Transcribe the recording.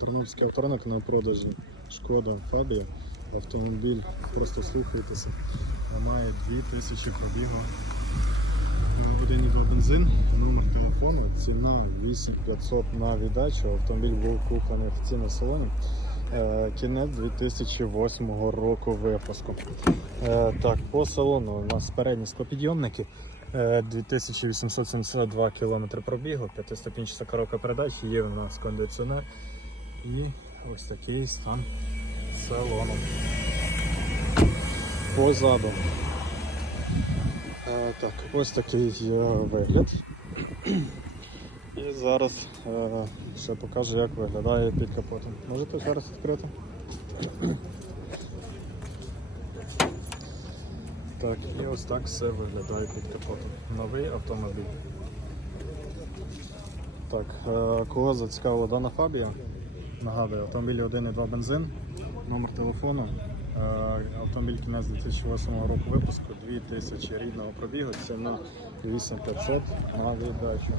Тернопільський авторинок на продажі. Шкода Фабія. Автомобіль, просто слухайтеся. Має 2000 пробігу. 1,2 бензин, номер телефону, ціна 8500 на віддачу. Автомобіль був куплений в салоні. Е, Кінець 2008 року випуску. Е, Так, по салону у нас передні склопідйомники. Е, 2872 км пробігу, п'ятиступінчата коробка передач, є у нас кондиціонер і ось такий стан салону. Позаду. Е, Так, ось такий вигляд. І зараз е, ще покажу, як виглядає під капотом. Можете зараз відкрити? Так, і ось так все виглядає під капотом. Новий автомобіль. Так, е, кого зацікавила дана фабія? Нагадую, автомобіль 1,2 бензин, номер телефону. Е, Автомобіль кінець 2008 року випуску, 2000 рідного пробігу, ціна 8500 на віддачу.